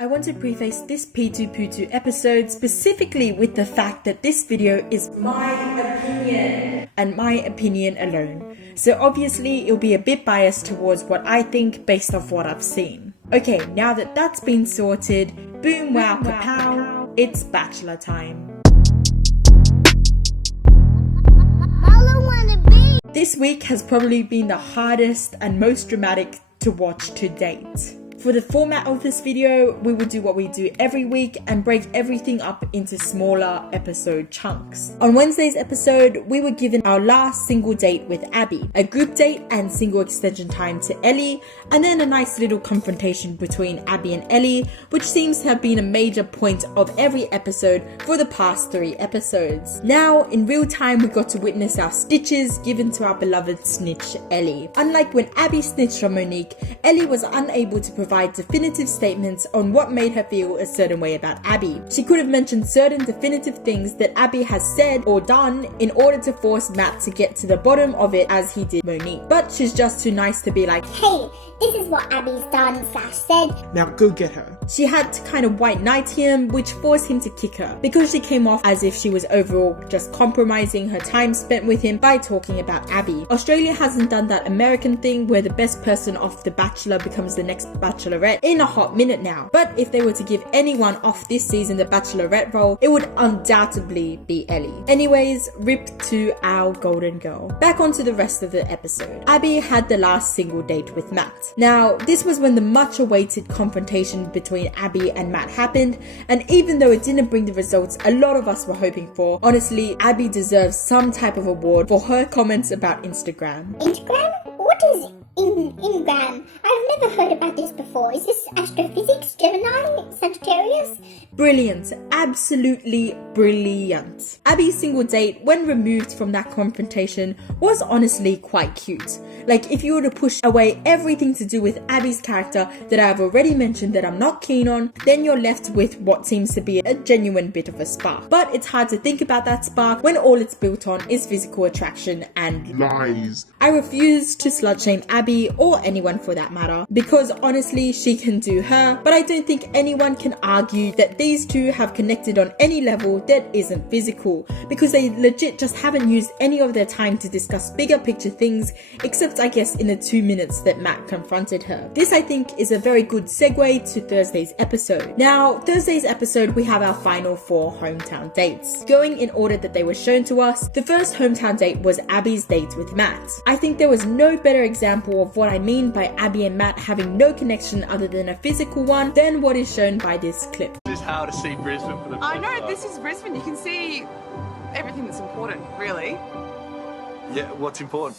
I want to preface this P2P2 episode specifically with the fact that this video is my opinion and my opinion alone. So obviously it'll be a bit biased towards what I think based off what I've seen. Okay, now that that's been sorted, boom wow kapow, it's Bachelor time. This week has probably been the hardest and most dramatic to watch to date. For the format of this video, we will do what we do every week and break everything up into smaller episode chunks. On Wednesday's episode, we were given our last single date with Abby, a group date and single extension time to Ellie, and then a nice little confrontation between Abby and Ellie, which seems to have been a major point of every episode for the past 3 episodes. Now, in real time, we got to witness our stitches given to our beloved snitch, Ellie. Unlike when Abby snitched on Monique, Ellie was unable to provide definitive statements on what made her feel a certain way about Abby. She could have mentioned certain definitive things that Abby has said or done in order to force Matt to get to the bottom of it as he did Monique. But she's just too nice to be like, hey, this is what Abby's done / said. Now go get her. She had to kind of white knight him, which forced him to kick her because she came off as if she was overall just compromising her time spent with him by talking about Abby. Australia hasn't done that American thing where the best person off The Bachelor becomes the next Bachelorette in a hot minute now. But if they were to give anyone off this season the Bachelorette role, it would undoubtedly be Ellie. Anyways, rip to our golden girl. Back onto the rest of the episode. Abby had the last single date with Matt. Now, this was when the much awaited confrontation between Abby and Matt happened, and even though it didn't bring the results a lot of us were hoping for, honestly, Abby deserves some type of award for her comments about Instagram. Instagram? What is Ingram? I've never heard about this before. Is this astrophysics, Gemini, Sagittarius? Brilliant. Absolutely brilliant. Abby's single date, when removed from that confrontation, was honestly quite cute. Like, if you were to push away everything to do with Abby's character that I've already mentioned that I'm not keen on, then you're left with what seems to be a genuine bit of a spark. But it's hard to think about that spark when all it's built on is physical attraction and lies. I refuse to slut shame Abby or anyone for that matter, because honestly she can do her, but I don't think anyone can argue that these two have connected on any level that isn't physical, because they legit just haven't used any of their time to discuss bigger picture things, except I guess in the 2 minutes that Matt confronted her. This I think is a very good segue to Thursday's episode. Now, Thursday's episode we have our final 4 hometown dates. Going in order that they were shown to us, the first hometown date was Abby's date with Matt. I think there was no better example of what I mean by Abby and Matt having no connection other than a physical one than what is shown by this clip. This is how to see Brisbane for the first I know, time. this is Brisbane. You can see everything that's important, really. Yeah, what's important?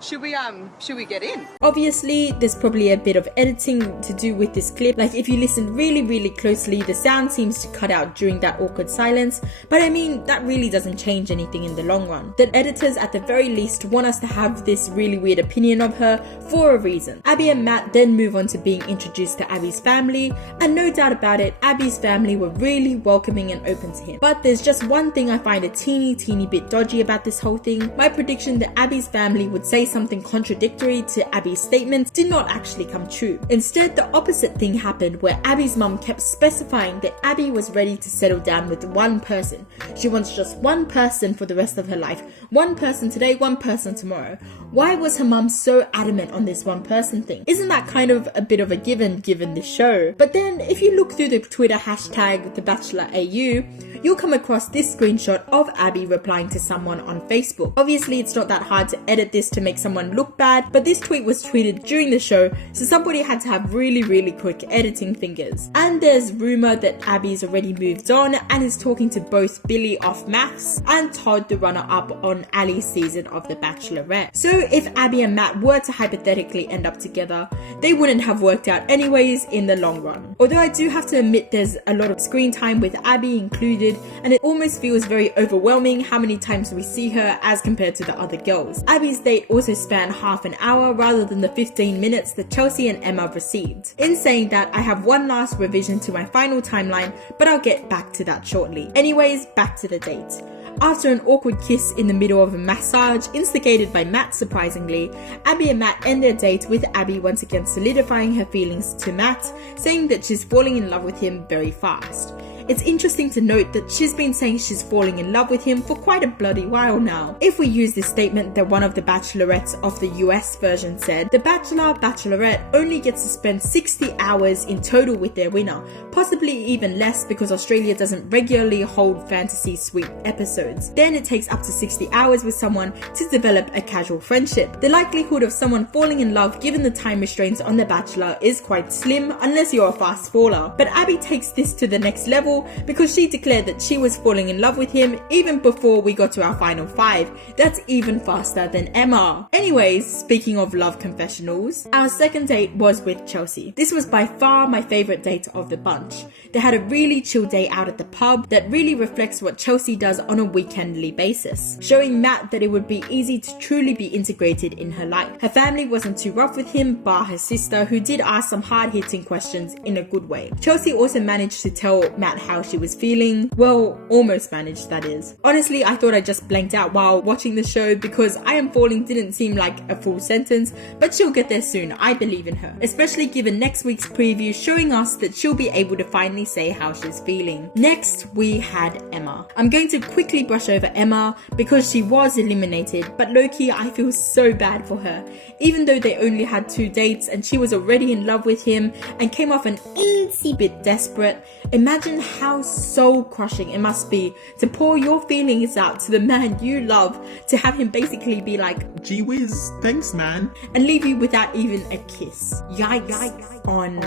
Should we get in? Obviously, there's probably a bit of editing to do with this clip. Like, if you listen really closely, the sound seems to cut out during that awkward silence. But I mean, that really doesn't change anything in the long run. The editors at the very least want us to have this really weird opinion of her for a reason. Abby and Matt then move on to being introduced to Abby's family, and no doubt about it, Abby's family were really welcoming and open to him. But there's just one thing I find a teeny bit dodgy about this whole thing. My prediction that Abby's family would say something contradictory to Abby's statements did not actually come true. Instead, the opposite thing happened, where Abby's mum kept specifying that Abby was ready to settle down with one person. She wants just one person for the rest of her life. One person today, one person tomorrow. Why was her mum so adamant on this one person thing? Isn't that kind of a bit of a given the show? But then, if you look through the Twitter hashtag TheBachelorAU, you'll come across this screenshot of Abby replying to someone on Facebook. Obviously, it's not that hard to edit this to make someone look bad, but this tweet was tweeted during the show, so somebody had to have really quick editing fingers. And there's rumor that Abby's already moved on and is talking to both Billy off Max and Todd, the runner-up on Ali's season of The Bachelorette. So if Abby and Matt were to hypothetically end up together, they wouldn't have worked out anyways in the long run. Although I do have to admit there's a lot of screen time with Abby included, and it almost feels very overwhelming how many times we see her as compared to the other girls. Abby's date also spanned half an hour rather than the 15 minutes that Chelsea and Emma received. In saying that, I have one last revision to my final timeline, but I'll get back to that shortly. Anyways, back to the date. After an awkward kiss in the middle of a massage, instigated by Matt surprisingly, Abby and Matt end their date with Abby once again solidifying her feelings to Matt, saying that she's falling in love with him very fast. It's interesting to note that she's been saying she's falling in love with him for quite a bloody while now. If we use this statement that one of the bachelorettes of the US version said, the bachelor/bachelorette only gets to spend 60 hours in total with their winner, possibly even less because Australia doesn't regularly hold fantasy suite episodes. Then it takes up to 60 hours with someone to develop a casual friendship. The likelihood of someone falling in love given the time restraints on The Bachelor is quite slim unless you're a fast faller. But Abby takes this to the next level because she declared that she was falling in love with him even before we got to our final 5. That's even faster than Emma. Anyways, speaking of love confessionals, our second date was with Chelsea. This was by far my favourite date of the bunch. They had a really chill day out at the pub that really reflects what Chelsea does on a weekendly basis, showing Matt that it would be easy to truly be integrated in her life. Her family wasn't too rough with him, bar her sister, who did ask some hard-hitting questions in a good way. Chelsea also managed to tell Matt how she was feeling. Well, almost managed, that is. Honestly, I thought I just blanked out while watching the show because I am falling didn't seem like a full sentence, but she'll get there soon. I believe in her, especially given next week's preview showing us that she'll be able to finally say how she's feeling. Next, we had Emma. I'm going to quickly brush over Emma because she was eliminated, but low-key I feel so bad for her. Even though they only had 2 dates and she was already in love with him and came off an eensy bit desperate, imagine how soul crushing it must be to pour your feelings out to the man you love, to have him basically be like, gee whiz, thanks man, and leave you without even a kiss. Yikes on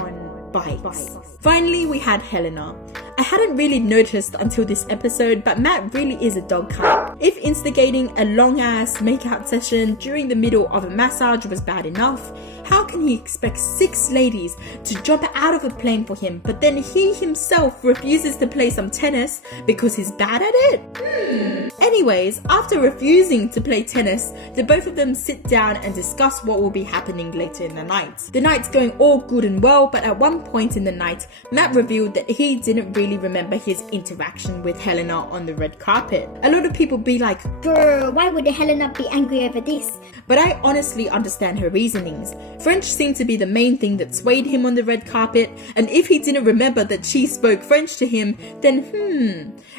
bikes. Finally, we had Helena. I hadn't really noticed until this episode, but Matt really is a dog cunt. If instigating a long-ass makeout session during the middle of a massage was bad enough, how can he expect 6 ladies to jump out of a plane for him, but then he himself refuses to play some tennis because he's bad at it? Anyways, after refusing to play tennis, the both of them sit down and discuss what will be happening later in the night. The night's going all good and well, but at one point in the night, Matt revealed that he didn't really remember his interaction with Helena on the red carpet. A lot of people be like, Grr, why would Helena be angry over this? But I honestly understand her reasonings. French seemed to be the main thing that swayed him on the red carpet, and if he didn't remember that she spoke French to him, then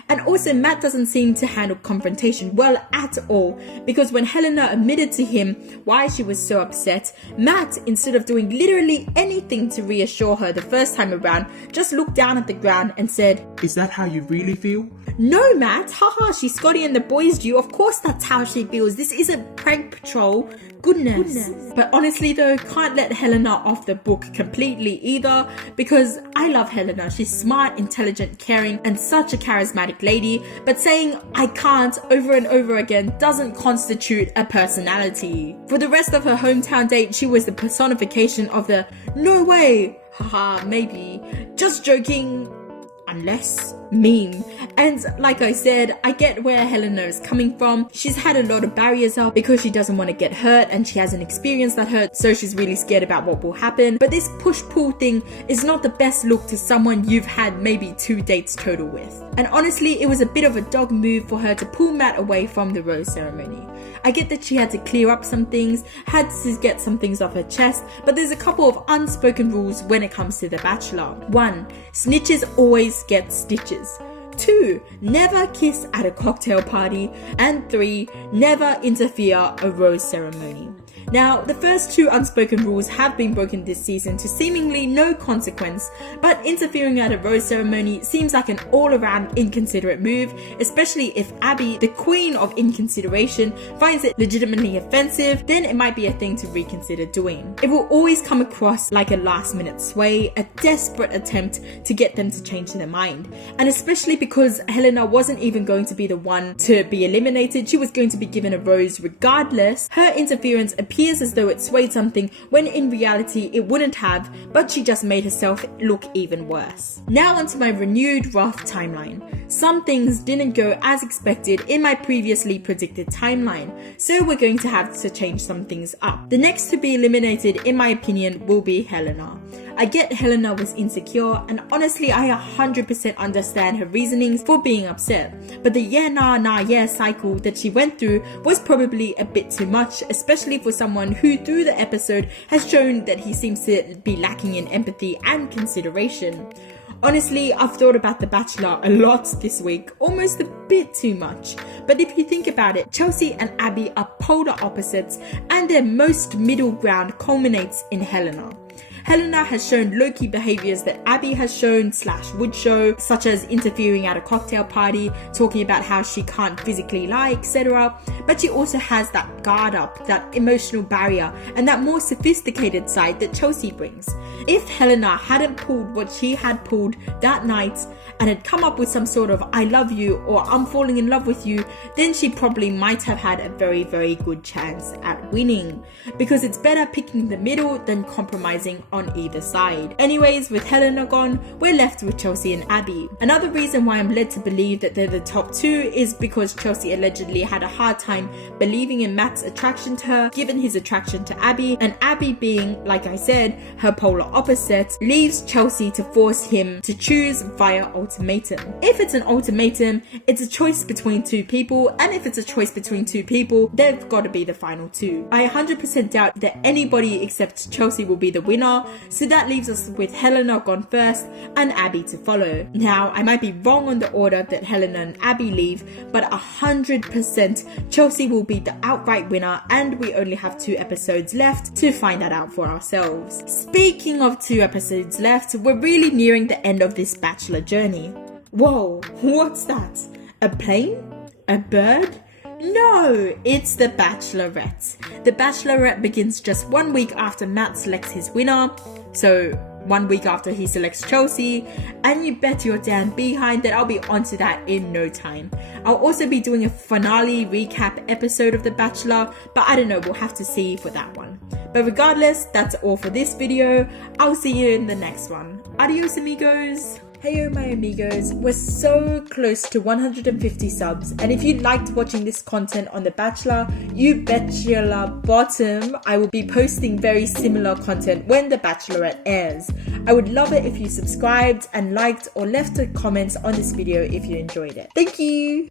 And also Matt doesn't seem to handle confrontation well at all, because when Helena admitted to him why she was so upset, Matt, instead of doing literally anything to reassure her the first time around, just looked down at the ground and said, is that how you really feel? No, Matt, haha, she's Scotty and the boys do. Of course that's how she feels. This isn't prank patrol. Goodness. But honestly though, can't let Helena off the book completely either, because I love Helena. She's smart, intelligent, caring, and such a charismatic lady, but saying I can't over and over again doesn't constitute a personality. For the rest of her hometown date, she was the personification of the no way, haha, maybe, just joking, unless meme. And like I said, I get where Helena is coming from. She's had a lot of barriers up because she doesn't want to get hurt and she hasn't experienced that hurt, so she's really scared about what will happen. But this push-pull thing is not the best look to someone you've had maybe 2 dates total with. And honestly, it was a bit of a dog move for her to pull Matt away from the rose ceremony. I get that she had to clear up some things, had to get some things off her chest, but there's a couple of unspoken rules when it comes to The Bachelor. 1. Snitches always get stitches. 2. Never kiss at a cocktail party. And 3. Never interfere a rose ceremony. Now, the first 2 unspoken rules have been broken this season to seemingly no consequence, but interfering at a rose ceremony seems like an all-around inconsiderate move, especially if Abby, the queen of inconsideration, finds it legitimately offensive, then it might be a thing to reconsider doing. It will always come across like a last-minute sway, a desperate attempt to get them to change their mind. And especially because Helena wasn't even going to be the one to be eliminated, she was going to be given a rose regardless, her interference appears as though it swayed something when in reality it wouldn't have, but she just made herself look even worse. Now onto my renewed rough timeline. Some things didn't go as expected in my previously predicted timeline, so we're going to have to change some things up. The next to be eliminated, in my opinion, will be Helena. I get Helena was insecure, and honestly I 100% understand her reasonings for being upset, but the yeah nah yeah cycle that she went through was probably a bit too much, especially for someone who through the episode has shown that he seems to be lacking in empathy and consideration. Honestly, I've thought about The Bachelor a lot this week, almost a bit too much. But if you think about it, Chelsea and Abby are polar opposites, and their most middle ground culminates in Helena. Helena has shown low-key behaviours that Abby has shown / would show, such as interfering at a cocktail party, talking about how she can't physically lie, etc. But she also has that guard up, that emotional barrier, and that more sophisticated side that Chelsea brings. If Helena hadn't pulled what she had pulled that night and had come up with some sort of I love you or I'm falling in love with you, then she probably might have had a very, very good chance at winning. Because it's better picking the middle than compromising on either side. Anyways, with Helena gone, we're left with Chelsea and Abby. Another reason why I'm led to believe that they're the top two is because Chelsea allegedly had a hard time believing in Matt's attraction to her, given his attraction to Abby, and Abby being, like I said, her polar opposite, leaves Chelsea to force him to choose via ultimatum. If it's an ultimatum, it's a choice between two people, and if it's a choice between two people, they've got to be the final two. I 100% doubt that anybody except Chelsea will be the winner, so that leaves us with Helena gone first and Abby to follow. Now, I might be wrong on the order that Helena and Abby leave, but 100% Chelsea will be the outright winner, and we only have 2 episodes left to find that out for ourselves. Speaking of 2 episodes left, we're really nearing the end of this Bachelor journey. Whoa, what's that? A plane? A bird? No, it's the Bachelorette. The Bachelorette begins just 1 week after Matt selects his winner, so 1 week after he selects Chelsea, and you bet your damn behind that I'll be onto that in no time. I'll also be doing a finale recap episode of The Bachelor, but I don't know, we'll have to see for that one. But regardless, that's all for this video. I'll see you in the next one. Adios amigos! Heyo my amigos, we're so close to 150 subs, and if you liked watching this content on The Bachelor, you bet your bottom I will be posting very similar content when The Bachelorette airs. I would love it if you subscribed and liked or left a comment on this video if you enjoyed it. Thank you!